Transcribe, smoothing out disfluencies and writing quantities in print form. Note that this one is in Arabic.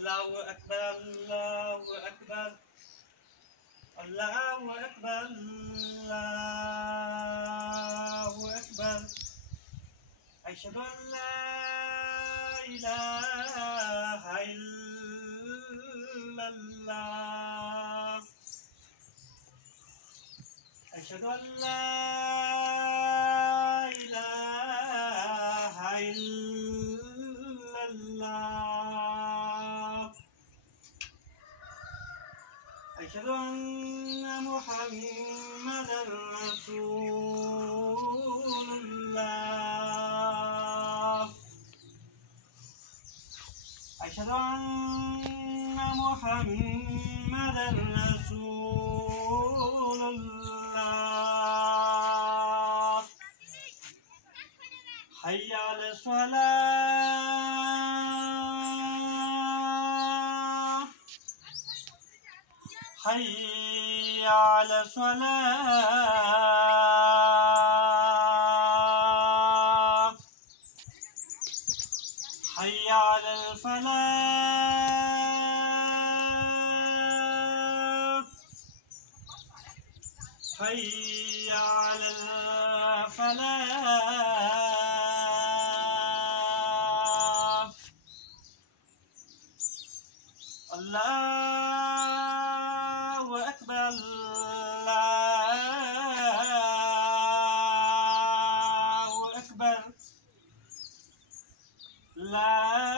الله أكبر الله أكبر الله أكبر الله أكبر أشهد أن لا إله إلا الله أشهد أن لا إله إلا الله أشهد أن محمدا رسول الله أشهد أن محمدا رسول الله حي على الصلاة حي على الصلاة حي على الفلاح حي على الفلاح الله أكبر الله أكبر لا